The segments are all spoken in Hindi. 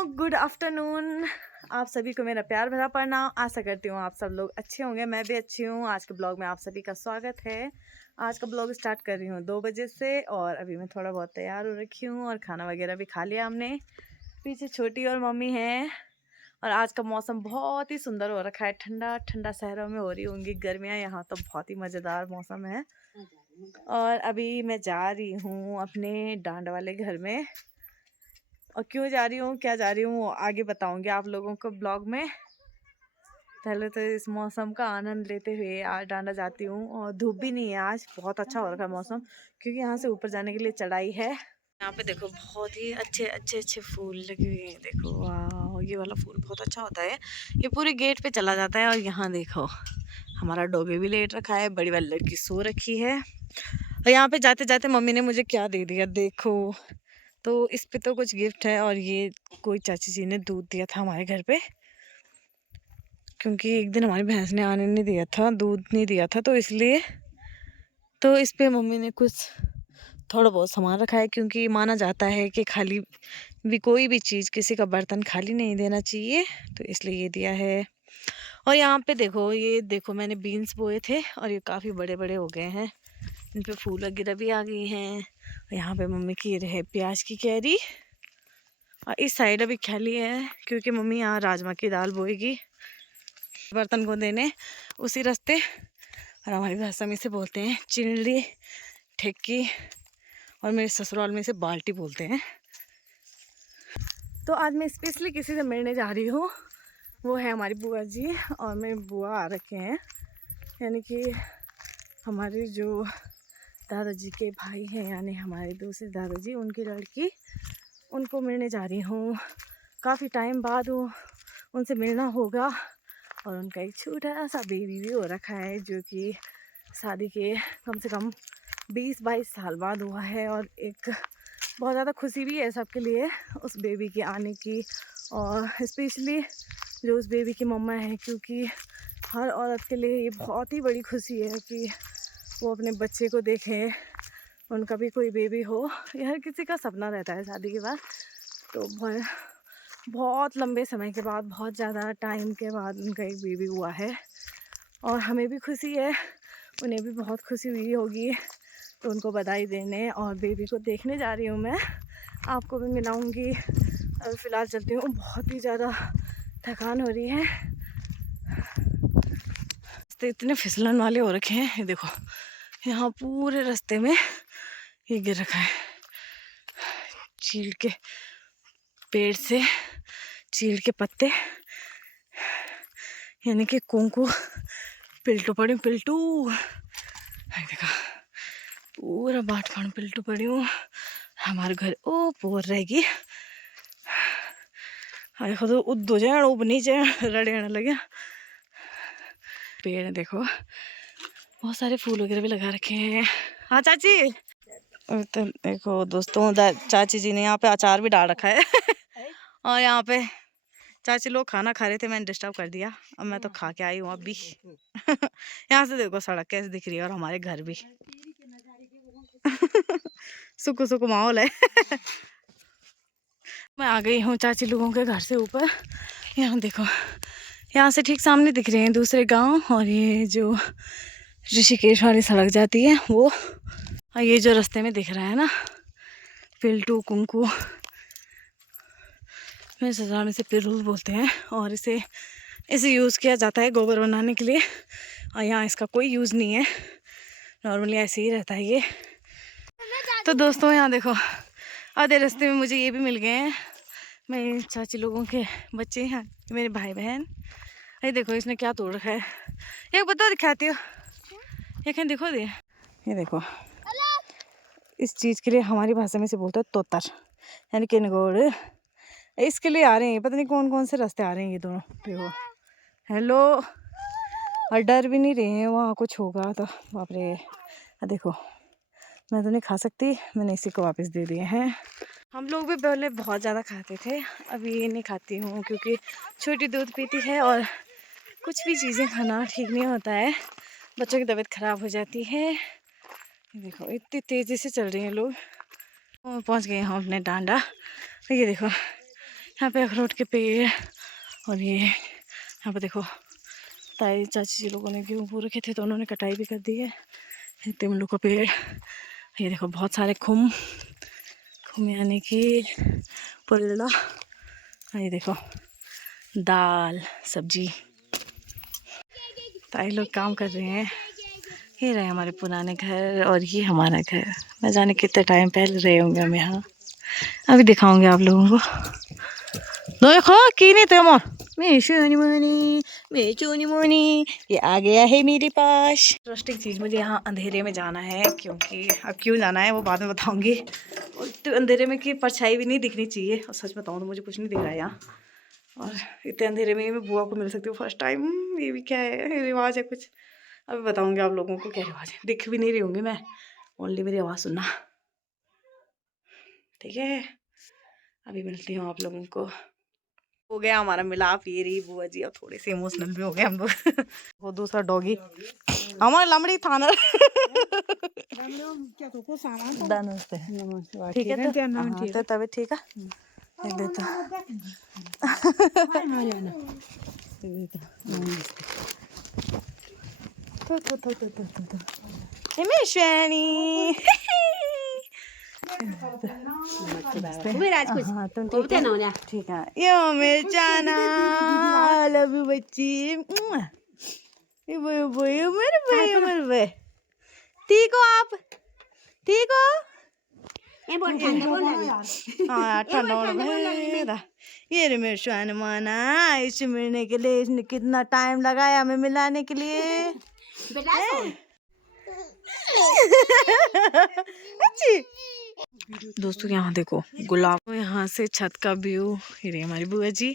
Good afternoon. आप सभी को मेरा प्यार भरा प्रणाम। आशा करती हूँ आप सब लोग अच्छे होंगे, मैं भी अच्छी हूँ। आज के ब्लॉग में आप सभी का स्वागत है। आज का ब्लॉग स्टार्ट कर रही हूँ 2 बजे से और अभी मैं थोड़ा बहुत तैयार हो रखी हूँ और खाना वगैरह भी खा लिया हमने। पीछे छोटी और मम्मी हैं और आज का मौसम बहुत ही सुंदर हो रखा है। ठंडा ठंडा शहरों में हो रही होंगी गर्मियाँ, यहाँ तो बहुत ही मज़ेदार मौसम है। और अभी मैं जा रही हूँ अपने डांड वाले घर में, और क्यों जा रही हूँ क्या जा रही हूँ वो आगे बताऊंगी आप लोगों को ब्लॉग में। पहले तो इस मौसम का आनंद लेते हुए आज डांडा जाती हूँ। और धूप भी नहीं है, आज बहुत अच्छा हो रखा है मौसम, क्योंकि यहाँ से ऊपर जाने के लिए चढ़ाई है। यहाँ पे देखो बहुत ही अच्छे अच्छे अच्छे फूल लगे हुए हैं। देखो वाह, ये वाला फूल बहुत अच्छा होता है, ये पूरे गेट पे चला जाता है। और यहाँ देखो हमारा डॉगी भी लेट रखा है, बड़ी वाली लड़की सो रखी है। और यहाँ पे जाते जाते मम्मी ने मुझे क्या दे दिया देखो, तो इस पे तो कुछ गिफ्ट है। और ये कोई चाची जी ने दूध दिया था हमारे घर पे, क्योंकि एक दिन हमारी भैंस ने आने नहीं दिया था, दूध नहीं दिया था, तो इसलिए तो इस पे मम्मी ने कुछ थोड़ा बहुत सामान रखा है। क्योंकि माना जाता है कि खाली भी कोई भी चीज़, किसी का बर्तन खाली नहीं देना चाहिए, तो इसलिए ये दिया है। और यहाँ पे देखो, ये देखो मैंने बीन्स बोए थे और ये काफ़ी बड़े बड़े हो गए हैं, इन पे फूल वगैरह भी आ गई हैं। और यहाँ पे मम्मी की रहे प्याज की कैरी, और इस साइड अभी खाली है क्योंकि मम्मी यहाँ राजमा की दाल बोएगी बर्तन को देने उसी रास्ते। और हमारी भाषा में इसे बोलते हैं चिल्ली ठेकी, और मेरे ससुराल में इसे बाल्टी बोलते हैं। तो आज मैं स्पेशली किसी से मिलने जा रही हूँ, वो है हमारी बुआ जी। और मेरे बुआ आ रखे हैं, यानी कि हमारे जो दादाजी के भाई हैं, यानी हमारे दूसरे दादाजी, उनकी लड़की, उनको मिलने जा रही हूँ। काफ़ी टाइम बाद वो उनसे मिलना होगा। और उनका एक छोटा सा बेबी भी हो रखा है, जो कि शादी के कम से कम 20-22 साल बाद हुआ है। और एक बहुत ज़्यादा खुशी भी है सबके लिए उस बेबी के आने की, और स्पेशली जो उस बेबी की मम्मा है, क्योंकि हर औरत के लिए ये बहुत ही बड़ी खुशी है कि वो अपने बच्चे को देखें, उनका भी कोई बेबी हो। ये हर किसी का सपना रहता है शादी के बाद। तो बहुत लंबे समय के बाद, बहुत ज़्यादा टाइम के बाद उनका एक बेबी हुआ है, और हमें भी खुशी है, उन्हें भी बहुत खुशी हुई होगी। तो उनको बधाई देने और बेबी को देखने जा रही हूँ मैं, आपको भी मिलाऊंगी। अभी फ़िलहाल चलती हूँ, बहुत ही ज़्यादा थकान हो रही है। रास्ते इतने फिसलन वाले हो रखे हैं, ये देखो यहाँ पूरे रास्ते में ये गिर रखा है, चीड़ के पेड़ से चीड़ के पत्ते, यानी कि कुंकू पिल्टू पड़ी पिल्टू। देखा पूरा बाट खान पिल्टू पड़ी हूँ। हमारे घर ओ पोर रहेगी, देखो तो उद्दो जाए उब नीचे रड़े लगे। पेड़ देखो बहुत सारे फूल वगैरह भी लगा रखे हैं। हाँ चाची, तो देखो दोस्तों, चाची जी ने यहाँ पे अचार भी डाल रखा है और यहाँ पे चाची लोग खाना खा रहे थे, मैंने डिस्टर्ब कर दिया। अब मैं तो खा के आई हूँ अभी यहाँ से देखो सड़क कैसे दिख रही है, और हमारे घर भी सुकु सुकु माहौल है मैं आ गई हूँ चाची लोगों के घर से ऊपर। यहाँ देखो, यहाँ से ठीक सामने दिख रहे हैं दूसरे गांव, और ये जो ऋषिकेश वाली सड़क जाती है वो, और ये जो रास्ते में दिख रहा है ना पिल्टू कुंकू, मेरे ससुराल में इसे पिरुल बोलते हैं। और इसे यूज़ किया जाता है गोबर बनाने के लिए, और यहाँ इसका कोई यूज़ नहीं है, नॉर्मली ऐसे ही रहता है ये। तो दोस्तों यहाँ देखो आधे रास्ते में मुझे ये भी मिल गए हैं, मेरे चाची लोगों के बच्चे हैं, मेरे भाई बहन। ये देखो इसने क्या तोड़ रखा है, एक बता दिखाती हो, ये कहीं देखो दे, ये देखो इस चीज़ के लिए हमारी भाषा में से बोलते हैं तोतर, यानी कि निगोड़। इसके लिए आ रहे हैं, पता नहीं कौन कौन से रास्ते आ रहे हैं ये दोनों। देखो हेलो, और डर भी नहीं रहे हैं वहाँ कुछ होगा तो। बाप रे, देखो मैं तो नहीं खा सकती, मैंने इसी को वापस दे दिए हैं। हम लोग भी पहले बहुत ज़्यादा खाते थे, अभी ये नहीं खाती हूँ क्योंकि छोटी दूध पीती है, और कुछ भी चीज़ें खाना ठीक नहीं होता है, बच्चों की तबीयत ख़राब हो जाती है। देखो इतनी तेज़ी से चल रहे हैं लोग, पहुँच गए हम अपने डांडा। ये देखो यहाँ पे अखरोट के पेड़, और ये यहाँ पे देखो ताई चाची जी लोगों ने गेहूँ बो रखे थे तो उन्होंने कटाई भी कर दी है। तिमलू का पेड़, ये देखो बहुत सारे खुम यानी कि पुल्ला, ये देखो दाल सब्जी। ताई लोग काम कर रहे हैं। ये रहे हमारे पुराने घर और ये हमारा घर। न जाने कितने टाइम पहले रहे होंगे हम यहाँ। अभी दिखाऊंगे आप लोगों को। देखो की नहीं थे मोर मैं चोनी मोनी ये आ गया है मेरे पास। इंटरेस्टिंग चीज़, मुझे यहाँ अंधेरे में जाना है, क्योंकि अब क्यों जाना है वो बाद में बताऊंगी। और तो अंधेरे में की परछाई भी नहीं दिखनी चाहिए, और सच बताऊँ तो मुझे कुछ नहीं दिख रहा है यहाँ। और इतने अंधेरे में मैं बुआ को मिल सकती हूँ फर्स्ट टाइम। ये भी क्या है, रिवाज है कुछ। अभी बताऊंगी आप लोगों को क्या रिवाज है। दिख भी नहीं रही होंगी मैं, ओनली मेरी आवाज़ सुनना, ठीक है। अभी मिलती हूँ आप लोगों को। हो गया हमारा मिलाप, ये रही बुआ जी। अब थोड़े से इमोशनल भी हो गए हम लोग। वो दूसरा डॉगी हमारा लमड़ी थाना। ठीक है तो तभी ठीक है। एक देता ठीक है। यो मेरे जाना लव यू बच्ची। मेरे भाई ठीक हो आप? ठीक हो? हाँ ठंडा हो। ये रे मेरे श्वान माना, इसे मिलने के लिए इसने कितना टाइम लगाया हमें मिलाने के लिए। अच्छी दोस्तों यहाँ देखो गुलाब, यहाँ से छत का व्यू। ये रही हमारी बुआ जी,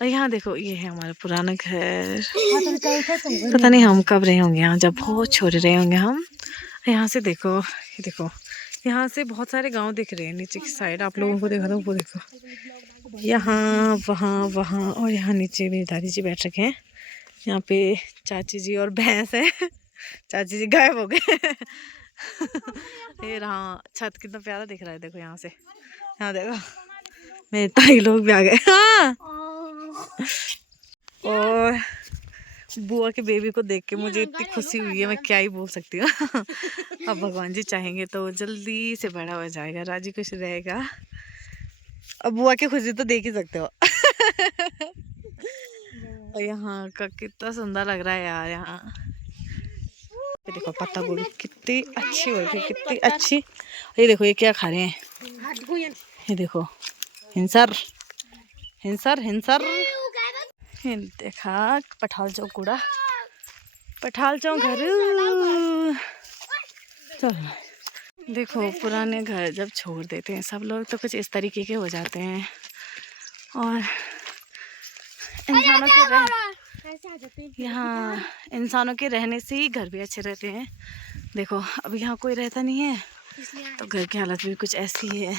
और यहाँ देखो ये है हमारा पुराना घर। पता नहीं हम कब रहे होंगे यहाँ, जब बहुत छोटे रहे होंगे हम। यहाँ से देखो, ये देखो यहाँ से बहुत सारे गांव दिख रहे हैं नीचे की साइड। आप लोगों को देखा था वो देखो, यहाँ वहाँ वहाँ, और यहाँ नीचे मेरी दादी जी बैठ रखे हैं। यहाँ पे चाची जी और भैंस है। चाची जी गायब हो गए। ये रहा छत, कितना प्यारा दिख रहा है देखो यहाँ से। यहाँ देखो मेरे ताई लोग भी आ गए। हाँ और बुआ के बेबी को देख के मुझे इतनी खुशी हुई है, मैं क्या ही बोल सकती हूँ। अब भगवान जी चाहेंगे तो जल्दी से बड़ा हो जाएगा, राजी खुश रहेगा। अब बुआ की खुशी तो देख ही सकते हो। और यहाँ का कितना सुंदर लग रहा है यार। यहाँ ये देखो पत्ता गोभी कितनी अच्छी हो रही है, कितनी अच्छी। ये देखो ये क्या खा रहे हैं, ये देखो हिंसर हिंसर हिंसर। देखा पठाल चौक कूड़ा, पठाल चौक घर। चलो देखो पुराने घर जब छोड़ देते हैं सब लोग तो कुछ इस तरीके के हो जाते हैं। और इंसानों के यहाँ इंसानों के रहने से ही घर भी अच्छे रहते हैं। देखो अब यहाँ कोई रहता नहीं है तो घर की हालत भी कुछ ऐसी है,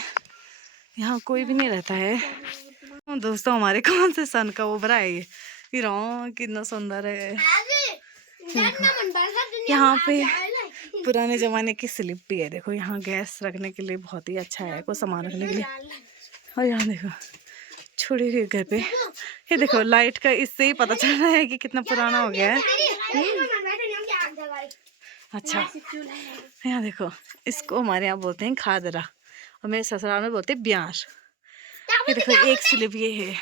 यहाँ कोई भी नहीं रहता है। दोस्तों हमारे कौन से सन का उभरा है ये कितना सुंदर है। यहाँ पे पुराने जमाने की स्लिप भी है। देखो यहाँ गैस रखने के लिए बहुत ही अच्छा है, कुछ सामान रखने के लिए। और यहाँ देखो छोड़ी हुई घर पे, ये देखो लाइट का, इससे ही पता चल रहा है कि कितना पुराना हो गया है। अच्छा यहाँ देखो इसको हमारे यहाँ बोलते हैं खादरा और मेरे ससुराल में बोलते हैं ब्यास। ये देखो एक स्लिप ये है।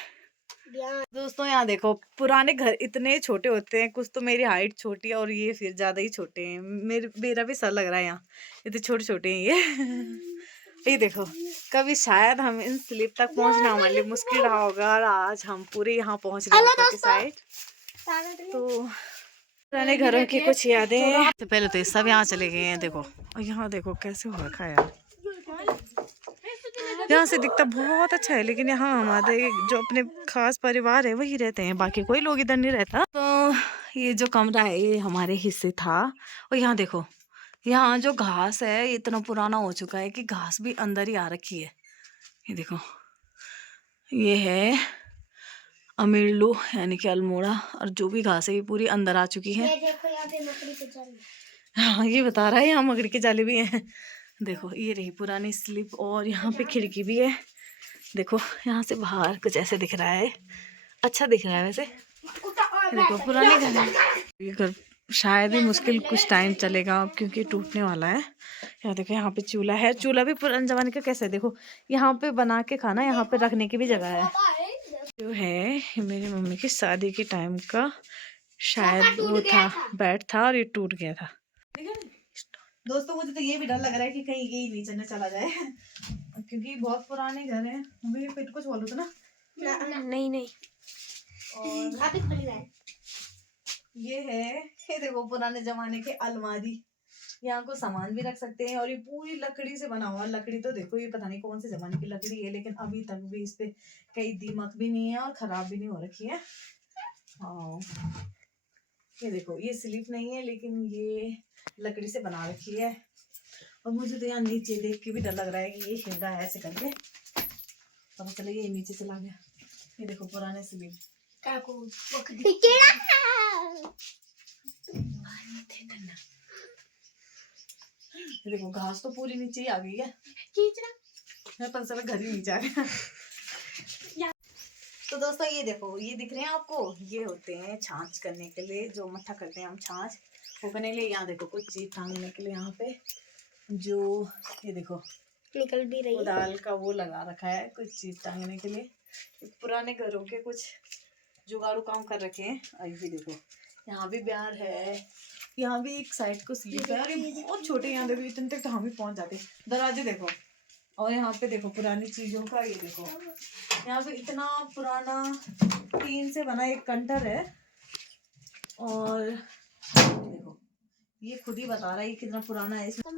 दोस्तों यहाँ देखो पुराने घर इतने छोटे होते हैं, कुछ तो मेरी हाइट छोटी है और ये फिर ज्यादा ही छोटे हैं। मेरा भी सर लग रहा है, यहाँ इतने छोटे छोटे हैं ये। ये देखो कभी शायद हम इन स्लिप तक पहुंचना हमारे लिए मुश्किल रहा होगा, और आज हम पूरे यहाँ पहुंच रहे हैं ऊपर की साइड। तो पुराने घरों की कुछ यादें। तो पहले तो सब यहाँ चले गए हैं देखो, और यहाँ देखो कैसे हो रखा है यार। यहाँ से दिखता बहुत अच्छा है, लेकिन यहाँ हमारे जो अपने खास परिवार है वही रहते हैं, बाकी कोई लोग इधर नहीं रहता। तो ये जो कमरा है ये हमारे हिस्से था। और यहाँ देखो यहाँ जो घास है इतना पुराना हो चुका है कि घास भी अंदर ही आ रखी है। ये देखो ये है अमीरलू यानी कि अल्मोड़ा, और जो भी घास है ये पूरी अंदर आ चुकी है। हाँ ये बता रहा है यहाँ मकड़ी के जाले भी हैं। देखो ये रही पुरानी स्लिप, और यहाँ पे खिड़की भी है। देखो यहाँ से बाहर कुछ ऐसे दिख रहा है, अच्छा दिख रहा है वैसे। देखो पुराने घर है ये घर, शायद ही मुश्किल कुछ टाइम चलेगा अब, क्योंकि टूटने वाला है। यहाँ देखो यहाँ पे चूल्हा है, चूल्हा भी पुराने जमाने का कैसे है, देखो यहाँ पे बना के खाना, यहाँ पे रखने की भी जगह है। जो है मेरी मम्मी की शादी के टाइम का शायद वो था, बेड था और ये टूट गया था। दोस्तों मुझे तो ये भी डर लग रहा है कि कहीं ये नीचे न चला जाए क्योंकि बहुत पुराने घर हैं। मम्मी पेट कुछ बोलो तो ना। नहीं और ये है, ये देखो पुराने जमाने के अलमारी, यहाँ को सामान भी रख सकते हैं। और ये पूरी लकड़ी से बना हुआ, लकड़ी तो देखो ये पता नहीं कौन से जमाने की लकड़ी है, लेकिन अभी तक भी इस पे कहीं दीमक भी नहीं है और खराब भी नहीं हो रखी है। हाँ ये देखो ये स्लीप नहीं है, लेकिन ये लकड़ी से बना रखी है। और मुझे तो यहाँ नीचे देख के भी डर लग रहा है कि ये हिल रहा है ऐसे करके, पता चले ये नीचे चला गया। ये देखो पुराने स्लीप, देखो घास तो पूरी नीचे ही आ गई है, पता चला घर ही नीचे आ गया। तो दोस्तों ये देखो ये दिख रहे हैं आपको, ये होते हैं छाछ करने के लिए, जो मट्ठा करते हैं हम छाछ वो करने के लिए। यहाँ देखो कुछ चीज टांगने के लिए, यहाँ पे जो ये देखो निकल भी रही है, दाल का वो लगा रखा है कुछ चीज टांगने के लिए। पुराने घरों के कुछ जुगाड़ू काम कर रखे हैं। और ये देखो यहाँ भी ब्यार है, यहाँ भी एक साइड को स्लीप है और ये बहुत छोटे, यहाँ देखो इतने तक तो हम भी पहुंच जाते। दरवाजे देखो, और यहाँ पे देखो पुरानी चीजों का, ये देखो यहाँ पे इतना पुराना टीन से बना एक कंटर है। और देखो ये खुद ही बता रहा है ये कितना पुराना है। इसमें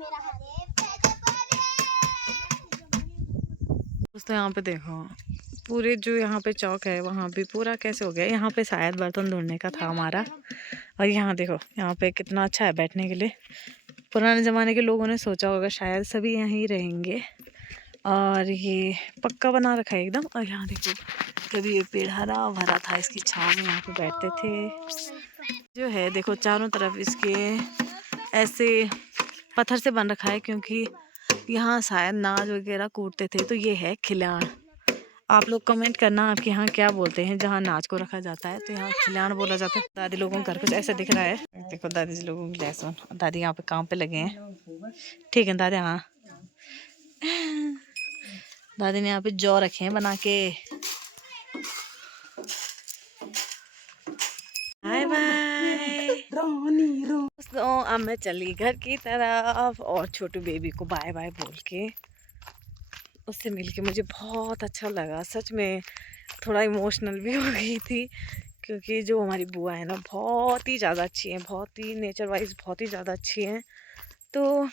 दोस्तों यहाँ पे देखो पूरे जो यहाँ पे चौक है वहाँ भी पूरा कैसे हो गया। यहाँ पे शायद बर्तन धोने का था हमारा। और यहाँ देखो यहाँ पे कितना अच्छा है बैठने के लिए। पुराने ज़माने के लोगों ने सोचा होगा शायद सभी यहीं रहेंगे। और ये पक्का बना रखा है एकदम। और यहाँ देखो कभी ये पेड़ हरा भरा था, इसकी छाँव में यहाँ पे बैठते थे। जो है देखो चारों तरफ इसके ऐसे पत्थर से बन रखा है, क्योंकि यहाँ शायद नाज वगैरह कूटते थे। तो ये है खिलान। आप लोग कमेंट करना आपके यहाँ क्या बोलते हैं जहाँ नाच को रखा जाता है। तो यहाँ खिलान बोला जाता है। दादी लोगों का घर कुछ ऐसा दिख रहा है। देखो दादी जी लोगों की लहसुन, दादी यहाँ पे काम पे लगे हैं। ठीक है दादी, हाँ दादी ने यहाँ पे जौ रखे हैं बना के। बाय बाय दोस्तों, अब मैं चली घर की तरफ और छोटू बेबी को बाय बाय बोल के उससे मिलके मुझे बहुत अच्छा लगा। सच में थोड़ा इमोशनल भी हो गई थी, क्योंकि जो हमारी बुआ है ना बहुत ही ज़्यादा अच्छी हैं, बहुत ही नेचर वाइज बहुत ही ज़्यादा अच्छी हैं। तो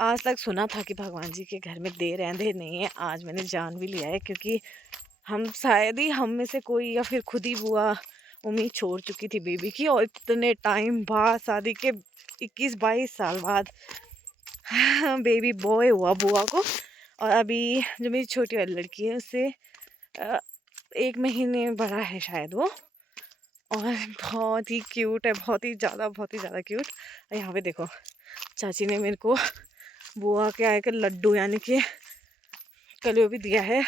आज तक सुना था कि भगवान जी के घर में देर अंधेर नहीं है, आज मैंने जान भी लिया है। क्योंकि हम शायद ही हम में से कोई या फिर खुद ही बुआ उम्मीद छोड़ चुकी थी बेबी की। और इतने टाइम बाद, शादी के 21-22 साल बाद बेबी बॉय हुआ बुआ को। और अभी जो मेरी छोटी वाली लड़की है उससे 1 महीने बड़ा है शायद वो। और बहुत ही क्यूट है, बहुत ही ज़्यादा क्यूट। और यहाँ पे देखो चाची ने मेरे को बुआ के आए के लड्डू यानी कि कलियो भी दिया है।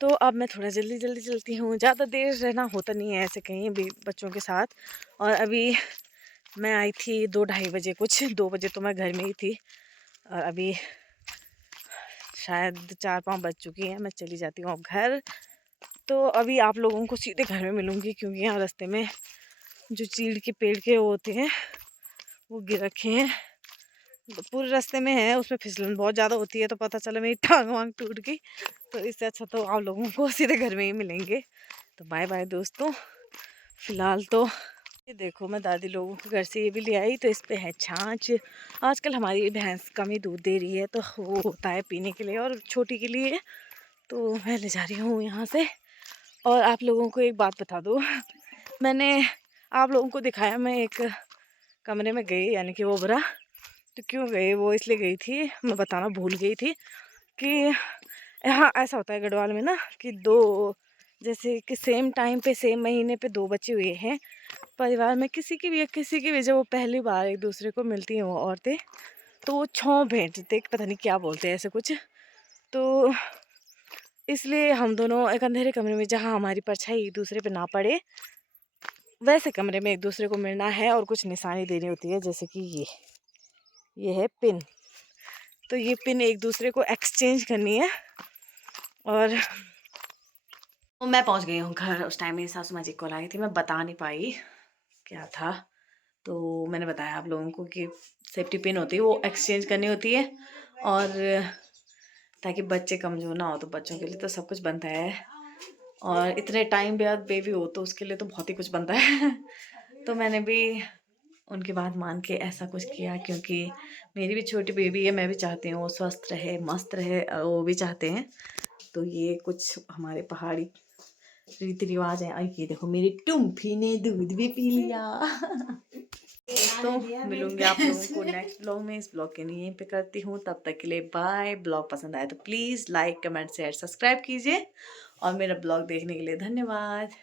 तो अब मैं थोड़ा जल्दी चलती हूँ, ज़्यादा देर रहना होता नहीं है ऐसे कहीं भी बच्चों के साथ। और अभी मैं आई थी 2-2:30 बजे, कुछ 2 बजे तो मैं घर में ही थी। और अभी शायद 4-5 बज चुकी हैं, मैं चली जाती हूँ अब घर। तो अभी आप लोगों को सीधे घर में मिलूँगी, क्योंकि यहाँ रास्ते में जो चीड़ के पेड़ के होते हैं वो गिर रखे हैं। पूरे रास्ते में है, उसमें फिसलन बहुत ज़्यादा होती है, तो पता चला मेरी टांग वांग टूट गई। तो इससे अच्छा तो आप लोगों को सीधे घर में ही मिलेंगे। तो बाय बाय दोस्तों। फ़िलहाल तो ये देखो मैं दादी लोगों के घर से ये भी ले आई। तो इस पे है छाछ। आजकल हमारी भैंस कम ही दूध दे रही है, तो वो होता है पीने के लिए और छोटी के लिए। तो मैं ले जा रही हूँ यहाँ से। और आप लोगों को एक बात बता दूँ, मैंने आप लोगों को दिखाया मैं एक कमरे में गई, यानी कि वो बरा। तो क्यों गई वो इसलिए गई थी, मैं बताना भूल गई थी कि यहाँ ऐसा होता है गढ़वाल में ना कि जैसे कि सेम टाइम पे सेम महीने पे 2 बच्चे हुए हैं परिवार में, किसी की भी जब वो पहली बार एक दूसरे को मिलती हैं वो औरतें, तो छौं भेजते, पता नहीं क्या बोलते हैं ऐसे कुछ। तो इसलिए हम दोनों एक अंधेरे कमरे में, जहाँ हमारी परछाई एक दूसरे पे ना पड़े, वैसे कमरे में एक दूसरे को मिलना है और कुछ निशानी देनी होती है, जैसे कि ये है पिन। तो ये पिन एक दूसरे को एक्सचेंज करनी है। और तो मैं पहुंच गई हूँ घर। उस टाइम मेरी सासू माँ जी कॉल आई थी, मैं बता नहीं पाई क्या था। तो मैंने बताया आप लोगों को कि सेफ्टी पिन होती है, वो एक्सचेंज करनी होती है, और ताकि बच्चे कमज़ोर ना हो। तो बच्चों के लिए तो सब कुछ बनता है, और इतने टाइम बाद बेबी हो तो उसके लिए तो बहुत ही कुछ बनता है। तो मैंने भी उनकी बात मान के ऐसा कुछ किया, क्योंकि मेरी भी छोटी बेबी है, मैं भी चाहती हूँ वो स्वस्थ रहे, मस्त रहे, वो भी चाहते हैं। तो ये कुछ हमारे पहाड़ी रीति रिवाज है। और ये देखो मेरी टुम्फी ने दूध भी पी लिया। तो मिलूंगी आप लोगों को नेक्स्ट ब्लॉग में। इस ब्लॉग के लिए यहीं पे करती हूँ, तब तक के लिए बाय। ब्लॉग पसंद आए तो please like, comment, share, subscribe कीजिए, और मेरा ब्लॉग देखने के लिए धन्यवाद।